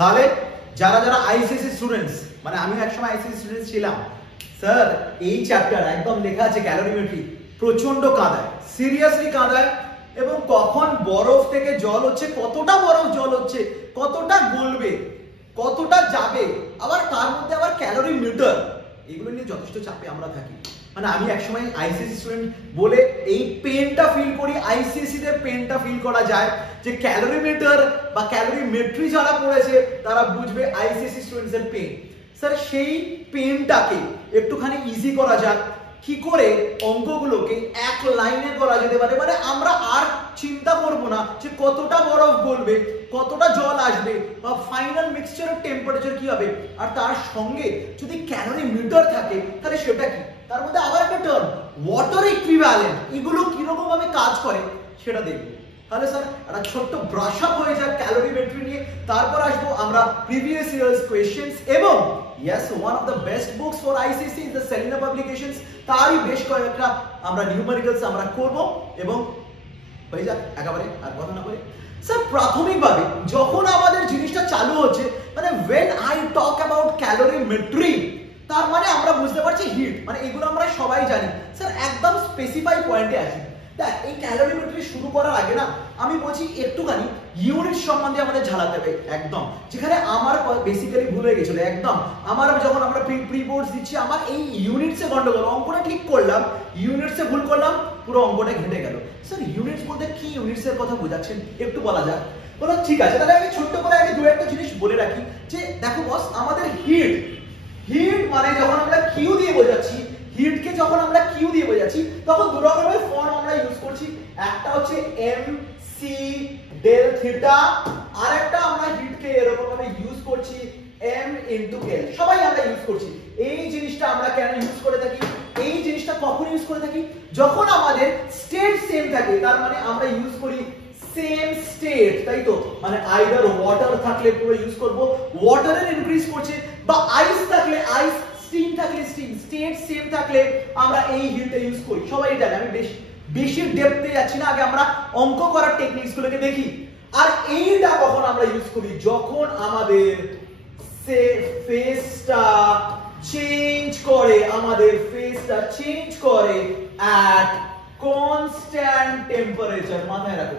তাহলে যারা যারা আইসিএসসি স্টুডেন্টস, মানে আমি একসময় আইসিএসসি স্টুডেন্ট ছিলাম, স্যার এই চ্যাপ্টার একদম লেখা আছে ক্যালোরিমেট্রি, প্রচন্ড কাঁদায়, সিরিয়াসলি কাঁদায়। এবং কখন বরফ থেকে জল হচ্ছে, কতটা বরফ জল হচ্ছে, কতটা গলবে, কতটা যাবে, আবার তার মধ্যে আবার ক্যালোরি মিটার, এগুলো নিয়ে যথেষ্ট চাপে আমরা থাকি। মানে আমি একসময় আইসিএসসি স্টুডেন্ট বলে এই পেনটা ফিল করি, আইসিএসসি দের পেনটা ফিল করা যায় যে ক্যালোরিমিটার বা ক্যালোরিমেট্রি যারা পড়েছে তারা বুঝবে আইসিএসসি স্টুডেন্টস এর পেন। স্যার সেই পেনটাকে একটুখানি ইজি করা যাক, কি করে অঙ্কগুলোকে এক লাইনে করা যেতে পারে, মানে আমরা আর চিন্তা করব না যে কতটা বরফ গলবে, কতটা জল আসবে, বা ফাইনাল মিক্সচারের টেম্পারেচার কি হবে, আর তার সঙ্গে যদি ক্যালোরি মিটার থাকে তাহলে সেটা কি, তার মধ্যে আবার একটা টার্ম ওয়াটার ইকুইভ্যালেন্ট, এগুলো কিরকম ভাবে কাজ করে সেটা দেখব। তাহলে স্যার একটা ছোট্ট ব্রাশ আপ হয়ে যায় ক্যালোরিমেট্রি নিয়ে, তারপর আসবো আমরা প্রিভিয়াস ইয়ার্স কোয়েশ্চেন্স, এবং yes, one of the best books for ICSE is the Selena Publications, তারই বেশ কয়েকটা আমরা নিউমেরিক্যালস আমরা করব, এবং হয়ে যাক একেবারে আর কথা না বলে। স্যার প্রাথমিকভাবে যখন আমাদের জিনিসটা চালু হচ্ছে, মানে when I talk about calorimetry, তার মানে আমরা বুঝতে পারছি হিট, মানে এগুলো আমরা সবাই জানি। স্যার একদম স্পেসিফাই পয়েন্টে আসি, দেখ এই ক্যালোরিমেট্রি শুরু করার আগে না আমি বলছি একটুখানি ইউনিট সম্বন্ধে আমাদের ঝালাতে হবে একদম, যেখানে আমার বেসিক্যালি ভুল হয়ে গেছিল একদম। আমার যখন আমরা প্রি বোর্ডস দিচ্ছি, আমার এই ইউনিটসে গন্ডগোল, অঙ্কটা ঠিক করলাম, ইউনিটসে ভুল করলাম, পুরো অঙ্কটা ঘেটে গেল। স্যার ইউনিটস বলতে কি, ইউনিটসের কথা বোঝাচ্ছেন একটু বলা যাক। বলো ঠিক আছে, তাহলে আমি ছোট্ট করে আগে দু একটা জিনিস বলে রাখি যে দেখো বস, আমাদের হিট, হিট মানে যখন আমরা কিউ দিয়ে বোঝাচ্ছি, হিটকে যখন আমরা কিউ দিয়ে বোঝাচ্ছি তখন দু রকমের ফর্ম আমরা ইউজ করছি। একটা হচ্ছে এম সি ডেল থিটা, আর একটা আমরা হিটকে এরকম ভাবে ইউজ করছি এম ইনটু এল, সবাই আমরা ইউজ করছি। এই জিনিসটা আমরা কেন ইউজ করে থাকি, এই জিনিসটা কখন ইউজ করে থাকি, যখন আমাদের স্টেট সেম থাকে, তার মানে আমরা ইউজ করি সেম স্টেট, তাই তো, মানে আইদার ওয়াটার থাকলে পুরো ইউজ করব, ওয়াটারের ইনক্রিজ করছে, বা আইস থাকলে আইস, স্টিম থাকলে স্টিম, স্টেট সেম থাকলে আমরা এই হিটটা ইউজ করি, সবাই জানে। আমি বেশি ডেপথে যাচ্ছি না, আগে আমরা অঙ্ক করার টেকনিক্স গুলোকে দেখি। আর এইটা কখন আমরা ইউজ করি, যখন আমাদের ফেসটা চেঞ্জ করে, আমাদের ফেসটা চেঞ্জ করে অ্যাট কনস্ট্যান্ট টেম্পারেচার, মাথায় রাখো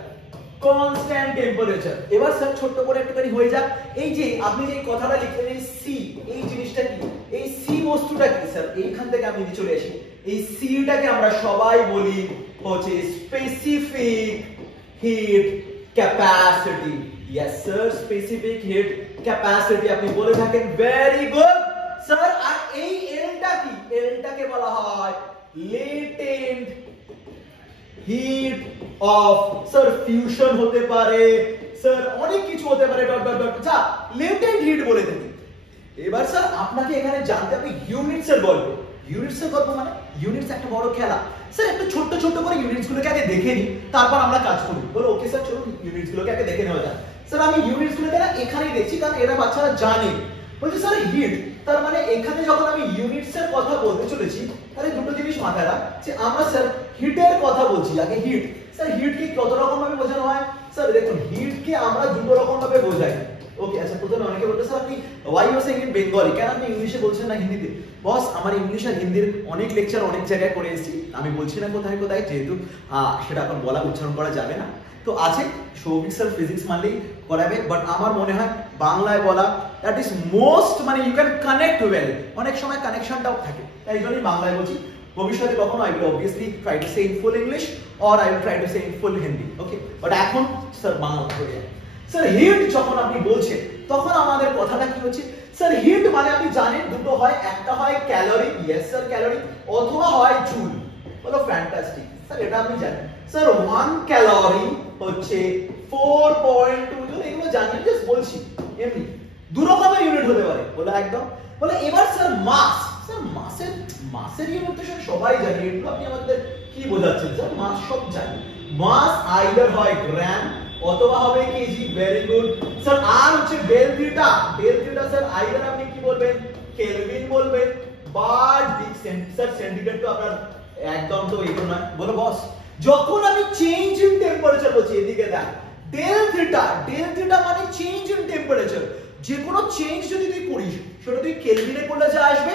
কনস্ট্যান্ট টেম্পারেচার। এবার স্যার ছোট্ট করে একটুখানি হয়ে যাক, এই যে আপনি যে কথাটা লিখলেন এই সি, এই জিনিসটা কি, এই সি বস্তুটা কি স্যার, এইখান থেকে আমি চলে আসি, এই সিটাকে আমরা সবাই বলি হচ্ছে specific hit capacity. Yes sir, specific hit capacity আপনি বলে থাকেন, ভেরি গুড স্যার। আর এই এলটা কি, এলটাকে বলা হয় latent heat of, sir fusion হতে পারে, স্যার অনেক কিছু হতে পারে, ডট ডট ডট, যা লেটেন্ট হিট বলে দেন। এবার স্যার আপনাকে এখানে জানতে হবে ইউনিটস এর গল্প। ইউনিটস এর গল্প মানে ইউনিটস একটা বড় খেলা। স্যার একটু ছোট ছোট করে ইউনিটস গুলোকে আগে দেখে নিই, তারপর আমরা কাজ করি। বলো ওকে স্যার, চলুন ইউনিটস গুলোকে আগে দেখে নেওয়া যাক। স্যার আমি ইউনিটস গুলোকে না এখানেই দেখছি, কারণ এরা বাচ্চারা জানে। বলছি স্যার হিট, তার মানে এখানে যখন আমি ইউনিটস এর কথা বলতে চলেছি, তাহলে দুটো জিনিস মাথায় রাখ, যে আমরা স্যার হিটের কথা বলছি আগে। হিট, স্যার হিট কি কত রকম ভাবে বোঝানো হয়? স্যার দেখুন, হিট কে আমরা দুটো রকম ভাবে বোঝাই। ওকে আচ্ছা, প্রথমে অনেকে বলতে স্যার আপনি why you saying in Bengali, কেন আপনি ইংলিশে বলছেন না হিন্দিতে? বস আমার ইংলিশ আর হিন্দির অনেক লেকচার অনেক জায়গায় করে এসেছি, আমি বলছি না কোথায় কোথায়, যেহেতু সেটা এখন বলা উচ্চারণ করা যাবে না। তো আছে সৌভিক স্যার ফিজিক্স মানলেই করাবে, বাট আমার মনে হয় বাংলায় বলা দ্যাট ইজ মোস্ট, মানে ইউ ক্যান কানেক্ট ওয়েল, অনেক সময় কানেকশনটাও থাকে, তাই জন্যই বাংলায় বলছি। ভবিষ্যতে কখনো I will obviously try to say in full English or I will try to say in full Hindi, okay, but এখন স্যার বাংলা হয়ে যায়। স্যার হিট যখন আপনি বলছেন তখন আমাদের কথাটা কি হচ্ছে? স্যার হিট মানে আপনি জানেন দুটো হয়, একটা হয় ক্যালোরি, ইয়েস স্যার ক্যালোরি, অথবা হয় জুল। বলো ফ্যান্টাস্টিক স্যার, এটা আপনি জানেন। স্যার 1 ক্যালোরি হচ্ছে 4.2 জুল, এগুলো জানেন, জাস্ট বলছি এমনি। দু রকমের ইউনিট হতে পারে, বলে একদম। বলে এবার স্যার মাস, স্যার মাসের ইউনিট তো সবাই জানি, এগুলো আপনি আমাদের কি বোঝাচ্ছেন স্যার? মাস সব জানি। মাস আইদার হয় গ্রাম অথবা হবে কেজি, ভেরি গুড স্যার। আর হচ্ছে del theta, del theta sir either আপনি কি বলবেন, কেলভিন বলবেন বা স্যার সেন্টিগ্রেড তো আপনার একদম তো এই নয়। বলো বস, যখন আমি চেঞ্জ ইন টেম্পারেচার বলছি, এদিকে দেখ, ডেল থিটা মানে চেঞ্জ ইন টেম্পারেচার, যে কোনো চেঞ্জ যদি তুই করিস সেটা তুই কেলভিনে করলে যা আসবে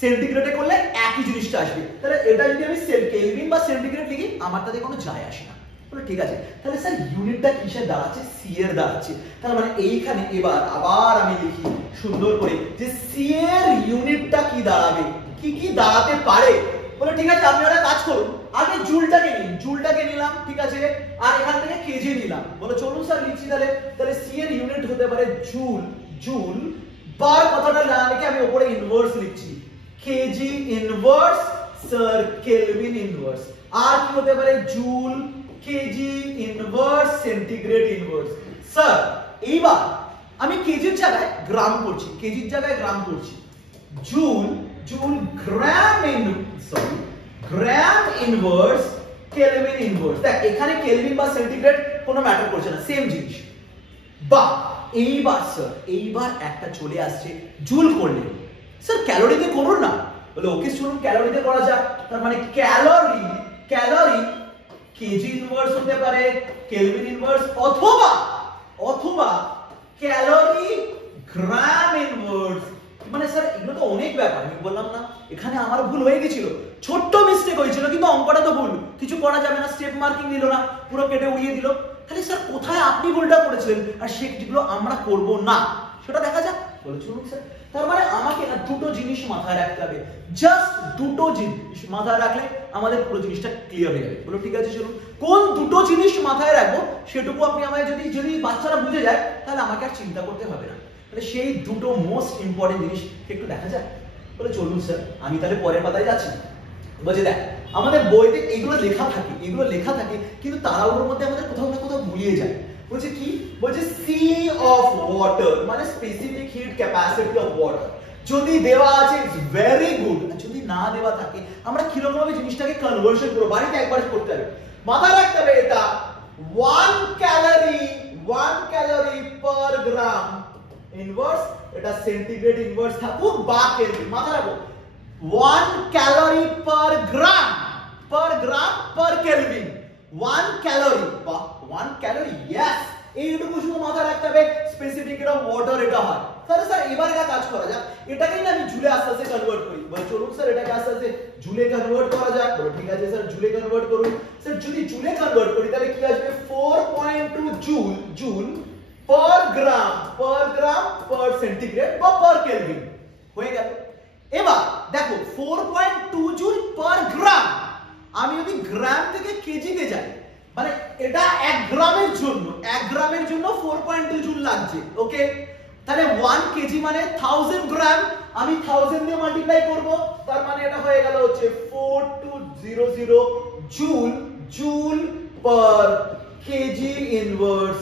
সেন্টিগ্রেডে করলে একই জিনিসটা আসবে। তাহলে এটা যদি আমি কেলভিন বা সেন্টিগ্রেড লিখি আমার তাতে কোনো যায় আসে না। বলে ঠিক আছে, তাহলে স্যার ইউনিটটা কিসের দাঁড়াচ্ছে? সি এর দাঁড়াচ্ছে। তার মানে এইখানে এবার আবার আমি লিখি সুন্দর করে যে সি এর ইউনিটটা কি দাঁড়াবে, কি কি দাঁড়াতে পারে। বলে ঠিক আছে, আপনি একটা কাজ করুন, আগে জুলটাকে নিন, জুলটাকে নিলাম, ঠিক আছে, আর এখান থেকে কেজি নিলাম। বলে চলুন স্যার লিখছি তাহলে। তাহলে সি এর ইউনিট হতে পারে জুল, জুল বার কথাটা না লিখে আমি উপরে ইনভার্স লিখছি, kg inverse sir kelvin inverse. আর কি হতে পারে? Joule, kg inverse, centigrade inverse. Sir এইবার আমি কেজির জায়গায় গ্রাম করছি, কেজির জায়গায় গ্রাম করছি। জুল, জুল গ্রাম গ্রাম ইনভার্স কেলভিন ইনভার্স। দেখ এখানে কেলভিন বা সেন্টিগ্রেড কোনো ম্যাটার করছে না, সেম জিনিস। বা এইবার স্যার এইবার একটা চলে আসছে জুল করলে। স্যার ক্যালোরিতে করুন না। বলে ওকে শুনুন, ক্যালোরিতে করা যাক। তার মানে ক্যালোরি, ক্যালোরি কেজি ইনভার্স হতে পারে কেলভিন ইনভার্স, অথবা অথবা ক্যালোরি গ্রাম ইনভার্স। মানে স্যার এগুলো তো অনেক ব্যাপার, আমি বললাম না এখানে আমার ভুল হয়ে গেছিল, ছোট্ট মিস্টেক হয়েছিল, কিন্তু অঙ্কটা তো ভুল, কিছু করা যাবে না, স্টেপ মার্কিং দিল না, পুরো কেটে উড়িয়ে দিল। তাহলে স্যার কোথায় আপনি ভুলটা করেছিলেন আর সেগুলো আমরা করব না সেটা দেখা যাক। বলে চলুন স্যার। তার মানে আমাকে না দুটো জিনিস মাথায় রাখতে হবে, জাস্ট দুটো জিনিস মাথায় রাখলে আমাদের পুরো জিনিসটা ক্লিয়ার হয়ে যাবে। বলো ঠিক আছে চলুন, কোন দুটো জিনিস মাথায় রাখবো সেটুকু আপনি আমায় যদি যদি বাচ্চারা বুঝে যায় তাহলে আমাকে আর চিন্তা করতে হবে না। তাহলে সেই দুটো মোস্ট ইম্পর্টেন্ট জিনিস একটু দেখা যাক। বলে চলুন স্যার, আমি তাহলে পরের পাতায় যাচ্ছি। বলছে দেখ আমাদের বইতে এগুলো লেখা থাকে, এগুলো লেখা থাকে, কিন্তু তাড়াহুড়োর মধ্যে আমাদের কোথাও না কোথাও ভুলিয়ে যায়। বলছে কি? বলছে সি অফ ওয়াটার মানে specific hit capacity of water যদি দেওয়া আছে ইটস ভেরি গুড, যদি না দেওয়া থাকে আমরা কিরকম ভাবে জিনিসটাকে কনভার্সন করব, বাড়িতে একবার করতে হবে, মাথায় রাখতে হবে এটা 1 ক্যালোরি পার গ্রাম ইনভার্স, এটা সেন্টিগ্রেড ইনভার্স থাকুক বা কেলভিন, মাথায় রাখো 1 calorie per gram per kelvin. 1 calorie বা 1 ক্যালোরি, ইয়েস, এইটুকু শুধু মাথায় রাখতে হবে। স্পেসিফিক এটা ওয়াটার এটা হয়। তাহলে স্যার এবার এটা কাজ করা যাক, এটাকেই না আমি জুলে আস্তে আস্তে কনভার্ট করি। বলে চলুন স্যার এটাকে আস্তে আস্তে জুলে কনভার্ট করা যাক। বলে ঠিক আছে স্যার জুলে কনভার্ট করুন। স্যার যদি জুলে কনভার্ট করি তাহলে কি আসবে? 4.2 joule, joule per gram per centigrade বা পার কেলভিন হয়ে গেল। এবার দেখো 4.2 জুল পার গ্রাম, আমি যদি গ্রাম থেকে কেজিতে যাই মানে এটা 1 গ্রামের জন্য 4.2 জুল লাগছে। ওকে, তাহলে 1 কেজি মানে 1000 গ্রাম, আমি 1000 দিয়ে মাল্টিপ্লাই করব, তার মানে এটা হয়ে গেল হচ্ছে 4200 joule, joule per KG inverse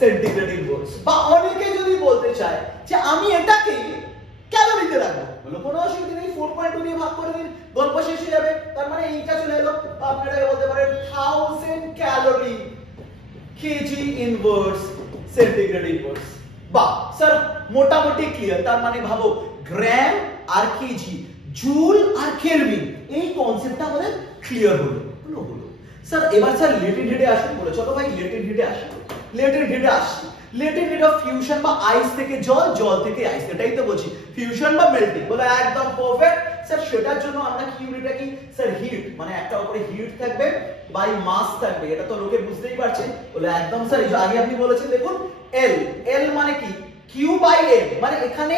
centigrade inverse. বা অনেকে যদি বলতে চায় যে আমি এটাকে ক্যালোরিতে রাখবো, বলো কোনো অসুবিধা নেই, 4.2 দিয়ে ভাগ করে দিন, গল্প শেষ হয়ে যাবে। তার মানে এইটা চলে এলো, আপনারা বলতে পারেন 1000 calorie KG inverse centigrade inverse. বা স্যার মোটামুটি ক্লিয়ার। তার মানে ভাবো গ্রাম আর কেজি, জুল আর কেলভিন, এই কনসেপ্টটা আমাদের ক্লিয়ার হলো। স্যার এবার স্যার লেটেন্ট হিটে আসুন। বলে চলো ভাই লেটেন্ট হিটে আসি। লেটেন্ট হিটে আসছি, লেটেন্ট হিট অফ ফিউশন বা আইস থেকে জল, জল থেকে আইস, এটাই তো বলছি ফিউশন বা মেল্টিং। বলে একদম পারফেক্ট স্যার। সেটার জন্য আমরা কি ইউনিটটা কি স্যার? হিট, মানে একটা উপরে হিট থাকবে বাই মাস থাকবে, এটা তো লোকে বুঝতেই পারছে। বলে একদম স্যার, এই যে আগে আপনি বলেছেন দেখুন এল, এল মানে কি কিউ বাই এম, মানে এখানে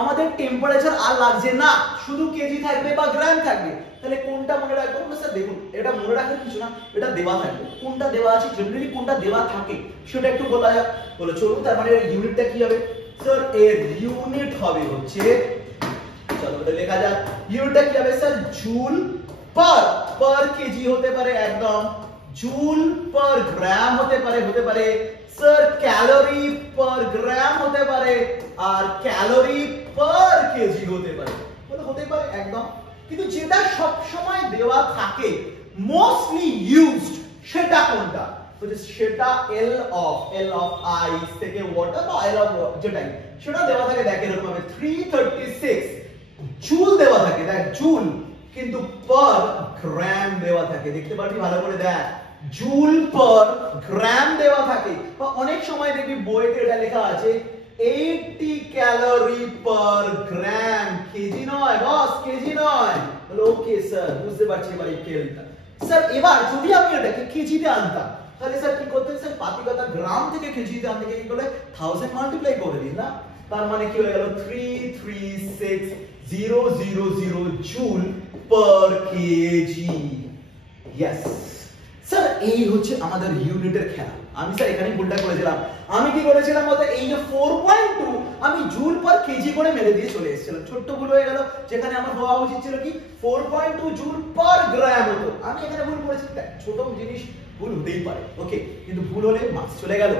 আমাদের টেম্পারেচার আর লাগছে না, শুধু কেজি থাকবে বা গ্রাম থাকবে। তাহলে কোনটা মনে রাখবো? স্যার দেখুন এটা মনে রাখার কিছু না, এটা দেওয়া থাকবে, কোনটা দেওয়া আছে জেনারেলি কোনটা দেওয়া থাকে সেটা একটু বলা যাক। বলে চলুন, তার মানে ইউনিটটা কি হবে? স্যার এর ইউনিট হবে হচ্ছে, চলো এটা লেখা যাক, ইউনিটটা কি হবে স্যার? জুল পার কেজি হতে পারে, একদম জুল পার গ্রাম হতে পারে স্যার ক্যালোরি পার গ্রাম হতে পারে, আর ক্যালোরি পার কেজি হতে পারে। বলে হতে পারে একদম, কিন্তু যেটা সব সময় দেওয়া থাকে মোস্টলি ইউজড সেটা কোনটা? সেটা এল অফ আইস থেকে ওয়াটার বা এল অফ যেটাই সেটা দেওয়া থাকে। দেখ এরকম হবে 336 জুল দেওয়া থাকে, দেখ জুল, কিন্তু পার গ্রাম দেওয়া থাকে, দেখতে পারবি ভালো করে দেখ, জুল পার গ্রাম দেওয়া থাকে। বা অনেক সময় দেখবি বইতে এটা লেখা আছে 80 ক্যালোরি পার গ্রাম। কেজি নয় বস, কেজি নয়। বলে ওকে স্যার, বুঝতে পারছি এবার এই কেলটা। স্যার এবার যদি আমি এটাকে কেজিতে আনতাম তাহলে স্যার কি করতে স্যার পাতিকতা গ্রাম থেকে কেজিতে আনতে গিয়ে কি বলে 1000 মাল্টিপ্লাই করে দিন না, তার মানে কি হয়ে গেল 336,000 joule per KG. Yes sir, এই হচ্ছে আমাদের ইউনিটের খেলা। আমি স্যার এখানে ভুলটা করেছিলাম। আমি কি করেছিলাম বলতে এই যে 4.2 আমি জুল পার কেজি করে মেরে দিয়ে চলে এসেছিলাম। ছোট্ট ভুল হয়ে গেল, যেখানে আমার হওয়া উচিত ছিল কি 4.2 জুল পার গ্রাম হতো। আমি এখানে ভুল করেছি, ছোট জিনিস ভুল হতেই পারে, ওকে, কিন্তু ভুল হলে মার্কস চলে গেল।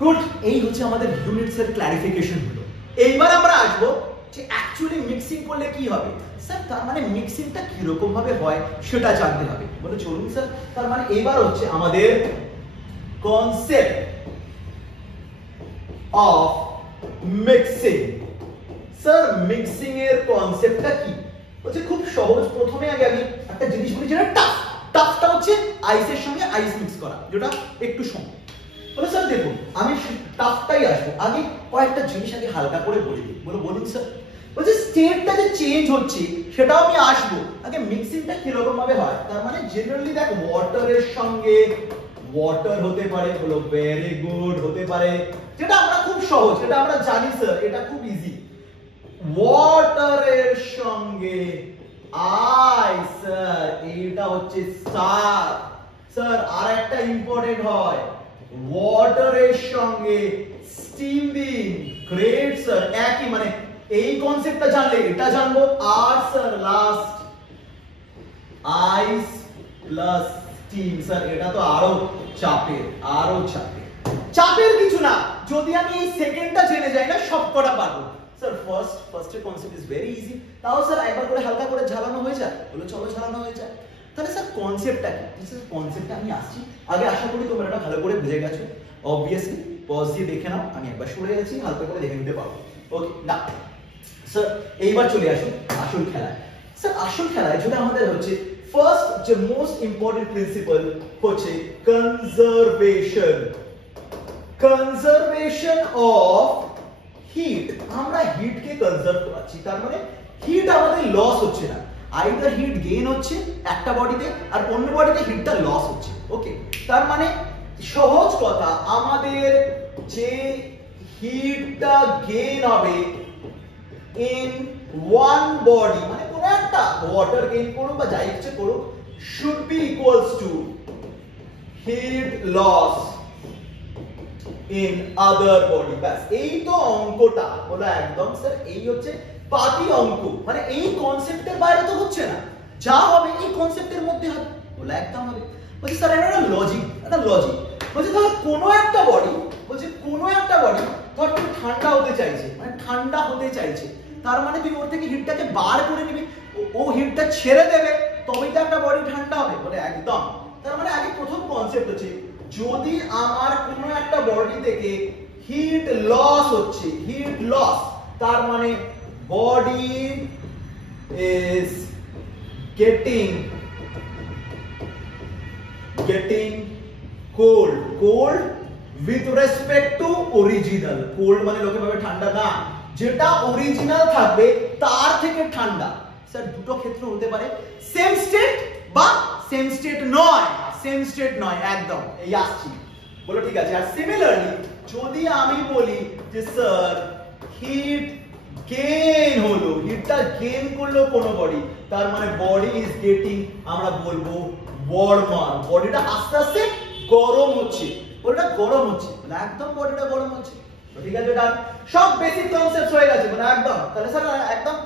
গুড, এই হচ্ছে আমাদের ইউনিটস এর ক্লারিফিকেশন হলো। এইবার আমরা আসবো যে অ্যাকচুয়ালি মিক্সিং করলে কি হবে স্যার, তার মানে মিক্সিংটা কি রকম ভাবে হয় সেটা জানতে হবে। বলে চলুন স্যার, তার মানে এবার হচ্ছে আমাদের concept of mixing. Sir mixing এর কনসেপ্টটা কি হচ্ছে খুব সহজ। প্রথমে আগে আমি একটা জিনিস বলি যেটা টাফ। টাফটা হচ্ছে আইসের সঙ্গে আইস মিক্স করা, যেটা একটু সময়। বলে স্যার দেখুন আমি টাফটাই আসবো, আগে কয়েকটা জিনিস আগে হালকা করে বলে দিই। বলুন স্যার। বলছে স্টেটটা যে চেঞ্জ হচ্ছে সেটাও আমি আসবো, আগে মিক্সিংটা কিরকম ভাবে হয়। তার মানে জেনারেলি দেখ ওয়াটারের সঙ্গে ওয়াটার হতে পারে, হলো ভেরি গুড, হতে পারে, যেটা আমরা খুব সহজ, এটা আমরা জানি স্যার, এটা খুব ইজি। ওয়াটারের সঙ্গে আইস, স্যার এটা হচ্ছে স্টার। স্যার আর একটা ইম্পর্টেন্ট হয়, ওয়াটারের সঙ্গে স্টিমিং, গ্রেট স্যার, একই মানে এই কনসেপ্টটা জানলে এটা জানবো। আর স্যার লাস্ট আইস প্লাস স্টিম, স্যার এটা তো আরো চাপের, আরো চাপের। চাপের কিছু না, যদি আমি এই সেকেন্ডটা জেনে যাই না সব কটা পারবো। স্যার ফার্স্টের কনসেপ্ট ইজ ভেরি ইজি, তাও স্যার একবার করে হালকা করে ঝালানো হয়ে যায়। বলো চলো ঝালানো হয়ে যায়। তাহলে স্যার কনসেপ্টটা কি? স্যার কনসেপ্টটা আমি আসছি, আগে আশা করি তোমরা এটা ভালো করে বুঝে গেছো। অবভিয়াসলি পজ দিয়ে দেখে নাও, আমি একবার সরে যাচ্ছি, হালকা করে দেখে নিতে পারবো। ওকে না স্যার, এইবার চলে আসুন আসল খেলায়। স্যার আসল খেলায় যেটা আমাদের হচ্ছে ফার্স্ট যে মোস্ট ইম্পর্টেন্ট প্রিন্সিপাল হচ্ছে কনজারভেশন। Conservation of heat. আমরা হিটকে কনজার্ভ করাচ্ছি, তার মানে হিট আমাদের লস হচ্ছে না। আইদার হিট গেইন হচ্ছে একটা বডিতে আর অন্য বডিতে হিটটা লস হচ্ছে। ওকে, তার মানে সহজ কথা, আমাদের যে হিটটা গেইন হবে ইন ওয়ান বডি, মানে কোন একটা ওয়াটার গেইন করুক বা যাই কিছু করুক, should be equals to heat loss in other body. ব্যাস এই তো অঙ্কটা বলো একদম স্যার, এই হচ্ছে পাতি অঙ্ক, মানে এই কনসেপ্টের বাইরে তো হচ্ছে না, যা হবে এই কনসেপ্টের মধ্যে হবে। বলে একদম হবে। বলছি স্যার এটা লজিক, এটা লজিক। বলছি ধর কোনো একটা বডি, বলছে কোনো একটা বডি ধর একটু ঠান্ডা হতে চাইছে, মানে ঠান্ডা হতে চাইছে, তার মানে তুই ওর থেকে হিটটাকে বার করে নিবি, ও হিটটা ছেড়ে দেবে, তবেই তো একটা বডি ঠান্ডা হবে। বলে একদম। তার মানে আগে প্রথম কনসেপ্ট হচ্ছে যদি আমার কোনো একটা বডি থেকে হিট লস হচ্ছে, হিট লস, তার মানে body is getting cold, cold with respect to original. cold মানে লোকে ভাবে ঠান্ডা, না, যেটা অরিজিনাল থাকবে তার থেকে ঠান্ডা। স্যার দুটো ক্ষেত্র হতে পারে, সেম স্টেট বা সেম স্টেট নয়, সেম স্টেট নয়, একদম এই আসছি। বলো ঠিক আছে। আর সিমিলারলি যদি আমি বলি যে স্যার হিট গেইন হলো, হিটটা গেইন করলো কোনো বডি, তার মানে বডি ইজ গেটিং, আমরা বলবো ওয়ার্মার, বডিটা আস্তে আস্তে গরম হচ্ছে, বডিটা গরম হচ্ছে, মানে একদম বডিটা গরম হচ্ছে। ঠিক আছে, এটা সব বেসিক কনসেপ্ট হয়ে গেছে, মানে একদম। তাহলে স্যার একদম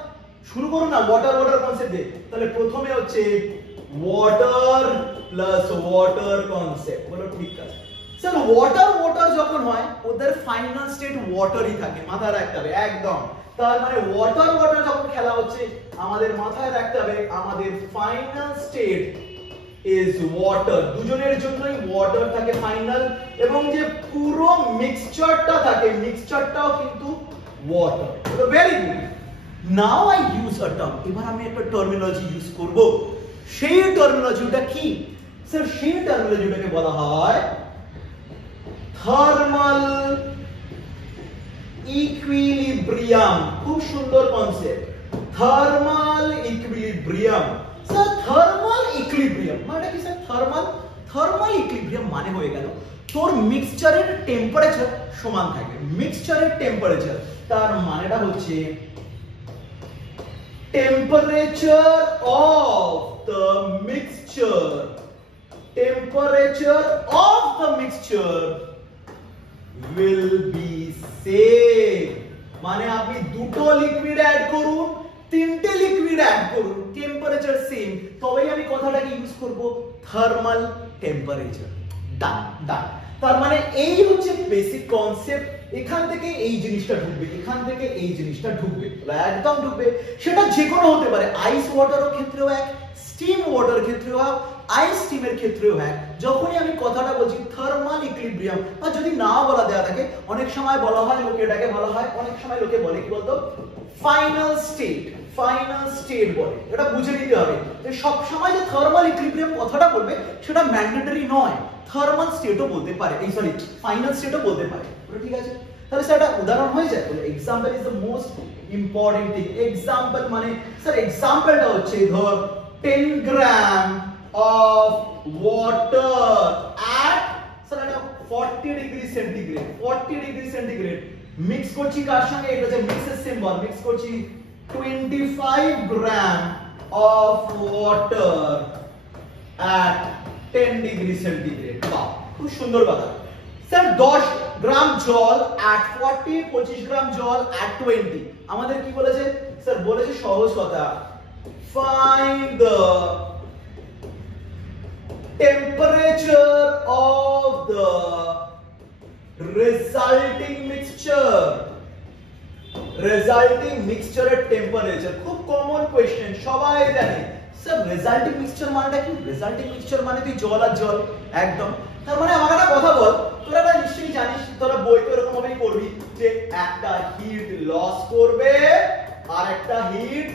শুরু করুন না ওয়াটার কনসেপ্ট দিয়ে। তাহলে প্রথমে হচ্ছে ওয়াটার প্লাস ওয়াটার কনসেপ্ট। বলো ঠিক আছে। স্যার ওয়াটার যখন হয় ওদের ফাইনাল স্টেট ওয়াটারই থাকে, মাথায় রাখতে হবে একদম। তার মানে ওয়াটার যখন খেলা হচ্ছে আমাদের মাথায় রাখতে হবে আমাদের ফাইনাল স্টেট ইজ ওয়াটার, দুজনের জন্যই ওয়াটার থাকে ফাইনাল, এবং যে পুরো মিক্সচারটা থাকে মিক্সচারটাও কিন্তু water. Very good. Now I use a term, এবার আমি একটা টার্মিনোলজি ইউজ করব। সেই টার্মিনোলজিটা কি স্যার? সেই টার্মিনোলজিটাকে বলা হয় থার্মাল ইকুইলিব্রিয়াম, খুব সুন্দর concept, thermal equilibrium. Sir thermal equilibrium মানে কি স্যার? থার্মাল ইকুইলিব্রিয়াম মানে হয়ে গেল তোর মিক্সচারের টেম্পারেচার সমান থাকবে। মিক্সচারের টেম্পারেচার তার মানেটা হচ্ছে temperature of the mixture will be same। মানে আপনি দুটো লিকুইড অ্যাড করুন, তিনটে লিকুইড অ্যাড করুন, টেম্পারেচার সেম, তবেই আমি কথাটাকে ইউজ করব থার্মাল টেম্পারেচার। ডান। তার মানে এই হচ্ছে বেসিক কনসেপ্ট। এখান থেকে এই জিনিসটা ঢুকবে, এখান থেকে এই জিনিসটা ঢুকবে, একদম ঢুকবে। সেটা যে কোনো হতে পারে, আইস ওয়াটারের ক্ষেত্রেও এক, স্টিম ওয়াটারের ক্ষেত্রেও এক, আইস স্টিমের ক্ষেত্রেও এক। যখনই আমি কথাটা বলছি থার্মাল ইকুইলিব্রিয়াম, বা যদি না বলা দেওয়া থাকে, অনেক সময় বলা হয় লোকে এটাকে বলা হয়, অনেক সময় লোকে বলে কি বলতো ফাইনাল স্টেট বলে। এটা বুঝে নিতে হবে যে সব সময় যে থার্মাল ইকুইলিব্রিয়াম কথাটা বলবে সেটা ম্যান্ডেটরি নয়, থার্মাল স্টেটও বলতে পারে, এই সরি ফাইনাল স্টেটও বলতে পারে। ঠিক আছে, তাহলে স্যার এটা উদাহরণ হয়ে যায়। বলে example is the most important thing. Example মানে স্যার এক্সাম্পলটা হচ্ছে ধর 10 গ্রাম অফ ওয়াটার অ্যাট স্যার এটা 40 ডিগ্রি সেন্টিগ্রেড মিক্স করছি কার সঙ্গে? এটা যে মিক্সের সিম্বল, মিক্স করছি 25 gram of water at 10 degree centigrade. বাহ, খুব সুন্দর কথা। স্যার 10 গ্রাম জল at 40, 25 গ্রাম জল at 20। আমাদের কি বলেছে স্যার? বলেছে সহজ কথা, find the temperature of the resulting mixture temperature. খুব কমন কোশ্চেন, সবাই জানে। স্যার রেজাল্টিং মিক্সচার মানেটা কি? রেজাল্টিং মিক্সচার মানে তুই জল আর জল, একদম। তার মানে আমার একটা কথা বল, তোরা না নিশ্চয়ই জানিস, তোরা বইতে এরকম ভাবেই করবি যে একটা হিট লস করবে আর একটা হিট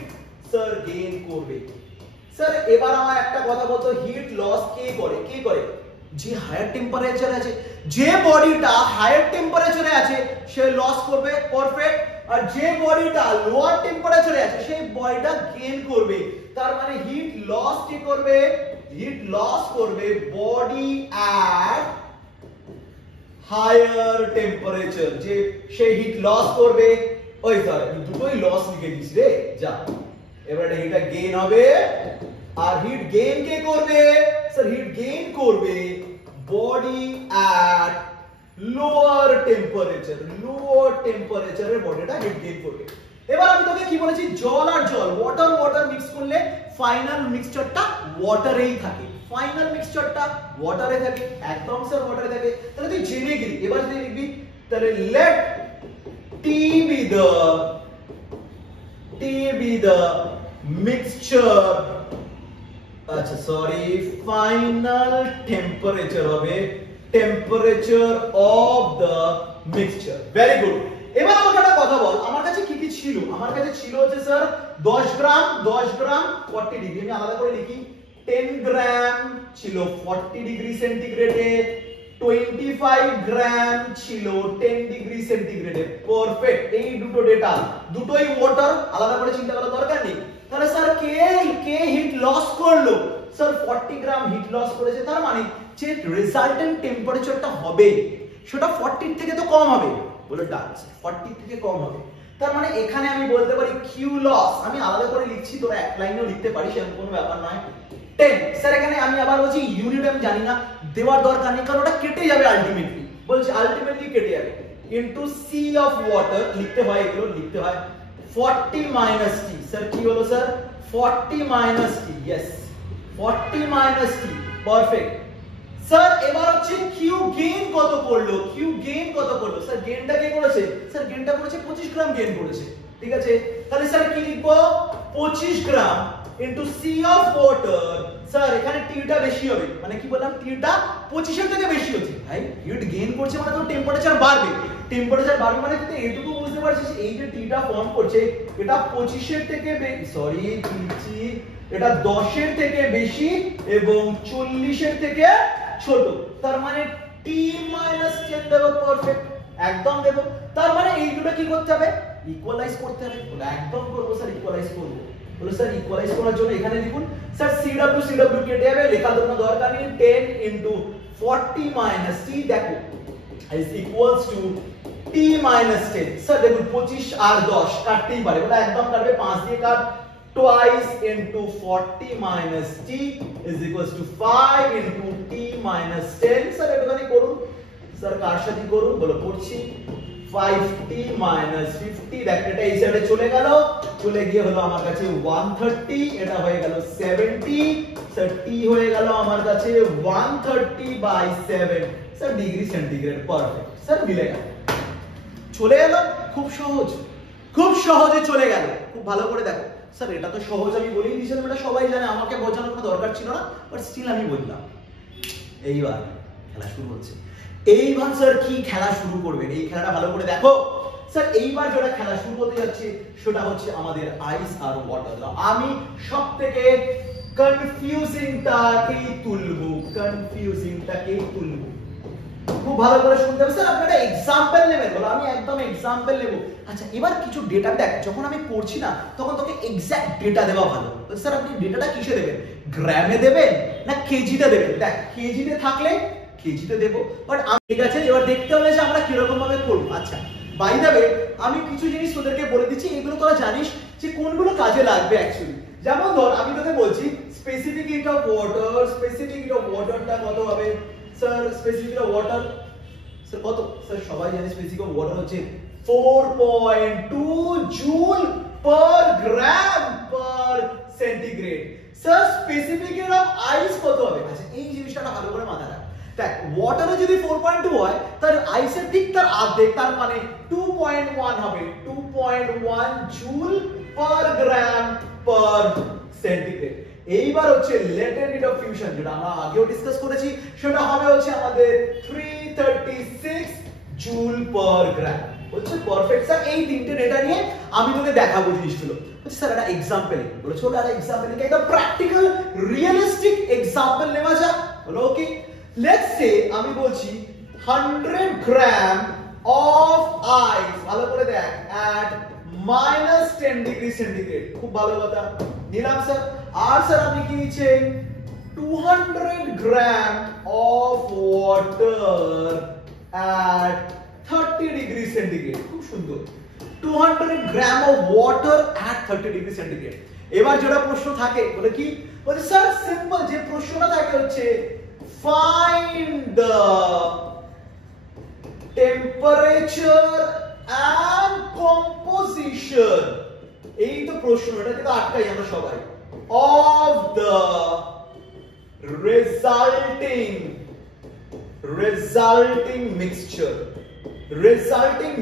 স্যার গেইন করবে। স্যার এবার আমার একটা কথা বলতো, হিট লস কে করে? যে হায়ার টেম্পারেচার আছে, যে বডিটা হায়ার টেম্পারেচারে আছে সে লস করবে, পারফেক্ট। আর যে বডিটা লোয়ার টেম্পারেচারে আছে সেই বডিটা গেইন করবে। তার মানে হিট লস কি করবে? হিট লস করবে বডি অ্যাট হায়ার টেম্পারেচার, যে সে হিট লস করবে। ওই স্যার দুটোই লস লিখে দিস রে, যা। এবার এটা গেইন হবে, আর হিট গেইন কে করবে? স্যার হিট গেইন করবে বডি অ্যাট লোয়ার টেম্পারেচারের বডিটা হিট গেইন করবে। এবার আমি তোকে কি বলেছি? জল আর জল, ওয়াটার মিক্স করলে ফাইনাল মিক্সচারটা ওয়াটারেই থাকে, ফাইনাল মিক্সচারটা ওয়াটারে থাকে, একদম স্যার ওয়াটারে থাকে। তাহলে তুই জেনে গেলি। এবার তুই লিখবি তাহলে let T be the mixture, আচ্ছা সরি, ফাইনাল টেম্পারেচার হবে, temperature of the mixture. Very good. এবার আমাকে একটা কথা বল, আমার কাছে কি কি ছিল? আমার কাছে ছিল হচ্ছে স্যার 10 গ্রাম 40 ডিগ্রি। আমি আলাদা করে লিখি, 10 গ্রাম ছিল 40 ডিগ্রি সেন্টিগ্রেডে, 25 গ্রাম ছিল 10 ডিগ্রি সেন্টিগ্রেডে। পারফেক্ট। এই দুটো ডেটা, দুটোই ওয়াটার, আলাদা করে চিন্তা করার দরকার নেই। তাহলে স্যার কে হিট লস করলো? স্যার 40 গ্রাম হিট লস করেছে। তার মানে যে রেজাল্টেন্ট টেম্পারেচারটা হবে সেটা 40 থেকে তো কম হবে। বলে ডান, 40 থেকে কম হবে। তার মানে এখানে আমি বলতে পারি কিউ লস, আমি আলাদা করে লিখছি, তোরা এক লাইনেও লিখতে পারিস, এমন কোনো ব্যাপার নয়। 10 স্যার এখানে আমি আবার বলছি ইউনিট আমি জানি না, দেওয়ার দরকার নেই, কারণ ওটা কেটে যাবে আলটিমেটলি। বলছি আলটিমেটলি কেটে যাবে। ইনটু সি অফ ওয়াটার লিখতে হয়, এগুলো লিখতে হয় 40 মাইনাস টি। স্যার কি হলো স্যার? 40 মাইনাস টি। ইয়েস, 40 মাইনাস টি। পারফেক্ট। স্যার এবার হচ্ছে কিউ গেইন কত করলো? স্যার গেইনটা কে করেছে? স্যার গেইনটা করেছে 25 গ্রাম গেইন করেছে। ঠিক আছে, তাহলে স্যার কি লিখবো? 25 gram into C of water. Sir এখানে টিটা বেশি হবে, মানে কি বললাম? টিটা 25 এর থেকে বেশি হচ্ছে। ভাই হিট গেইন করছে মানে তো টেম্পারেচার বাড়বে, মানে তুই এটুকু বুঝতে পারছিস, এই যে টিটা ফর্ম করছে এটা 25 এর থেকে সরি লিখছি, এটা 10 এর থেকে বেশি এবং 40 এর থেকে ছোট। তার মানে t - 10 দেব। পারফেক্ট, একদম দেব। তার মানে এই দুটো কি করতে হবে, ইকুয়ালাইজ করতে হবে। বলে একদম করব স্যার, ইকুয়ালাইজ করব। বলে স্যার ইকুয়ালাইজ করার জন্য এখানে লিখুন স্যার CW কেটে যাবে, লেখার কোনো দরকার নেই। 10 * 40 - t দেখো is equals to t - 10। Sir দেখুন 25 আর 10 কাটতেই পারে, বলে একদম কাটবে, 5 দিয়ে কাট। twice into 40 - t is equals to 5 into t - 10। Sir এটাখানে করুন স্যার, কার সাথে করুন বলো, করছি। 5t - 50 দেখ এটা এই সাইডে চলে গেল, চলে গিয়ে হলো আমার কাছে 130, এটা হয়ে গেল 70। স্যার t হয়ে গেল আমার কাছে 130/7 sir degree centigrade. Perfect sir, মিলে গেল, চলে গেল, খুব সহজ, খুব সহজে চলে গেল। খুব ভালো করে দেখো স্যার, এটা তো সহজ, আমি বলেই দিয়েছিলাম, এটা সবাই জানে, আমাকে বোঝানোর কোনো দরকার ছিল না, বাট স্টিল আমি বললাম। এইবার খেলা শুরু হচ্ছে। এইবার স্যার কি খেলা শুরু করবেন, এই খেলাটা ভালো করে দেখো স্যার। এইবার যেটা খেলা শুরু হতে যাচ্ছে সেটা হচ্ছে আমাদের আইস আর ওয়াটার। আমি সবথেকে কনফিউজিংটাকেই তুলবো, কনফিউজিংটাকেই তুলবো। খুব ভালো করে শুনতে হবে স্যার, আপনারা এক্সাম্পল নেবেন, বলো আমি একদম এক্সাম্পল নেব। আচ্ছা এবার কিছু ডেটা দেখ, যখন আমি পড়ছি না তখন তোকে এক্সাক্ট ডেটা দেওয়া ভালো। স্যার আপনি ডেটাটা কিসে দেবেন, গ্রামে দেবেন না কেজিতে দেবেন? দেখ কেজিতে থাকলে কেজিতে দেবো, বাট ঠিক আছে, এবার দেখতে হবে যে আমরা কিরকম ভাবে করবো। আচ্ছা বাই দ্য ওয়ে, আমি কিছু জিনিস তোদেরকে বলে দিচ্ছি, এগুলো তোরা জানিস যে কোনগুলো কাজে লাগবে অ্যাকচুয়ালি। যেমন ধর আমি তোকে বলছি specific heat of water, specific heat of ওয়াটারটা কত হবে sir? Specific heat of water sir কত? স্যার সবাই জানে স্পেসিফিক অফ ওয়াটার হচ্ছে 4.2 joule per gram per centigrade. Sir specific heat of ice কত হবে? আচ্ছা এই জিনিসটা ভালো করে মাথায় রাখ। দেখ ওয়াটারে যদি 4.2 হয়, তার আইসের ঠিক তার অর্ধেক, তার মানে 2.1 হবে, 2.1 joule per gram per centigrade. এইবার হচ্ছে লেটেন্ট হিট অফ ফিউশন, যেটা আমরা আগেও ডিসকাস করেছি, সেটা হবে হচ্ছে আমাদের 336 জুল পার গ্রাম। হচ্ছে পারফেক্ট স্যার। এই তিনটে ডেটা নিয়ে আমি তোকে দেখাবো জিনিসগুলো। হচ্ছে স্যার একটা এক্সাম্পল বলেছো, ওটা একটা এক্সাম্পল নিয়ে একদম প্র্যাকটিক্যাল রিয়েলিস্টিক এক্সাম্পল নেওয়া যাক। বলো ওকে, লেটস সে আমি বলছি 100 গ্রাম অফ আইস, ভালো করে দেখ, at -10 ডিগ্রি সেন্টিগ্রেড। খুব ভালো কথা নিলাম স্যার। আর স্যার আপনি কি নিচ্ছেন 200 gram of water at 30 degree centigrade. খুব সুন্দর, 200 gram of water at 30 degree centigrade. এবার যেটা প্রশ্ন থাকে বলে কি, বলে স্যার সিম্পল যে প্রশ্নটা থাকে হচ্ছে find the temperature and composition, এই তো প্রশ্ন, এটা কিন্তু আটকাই আমরা সবাই, of the resulting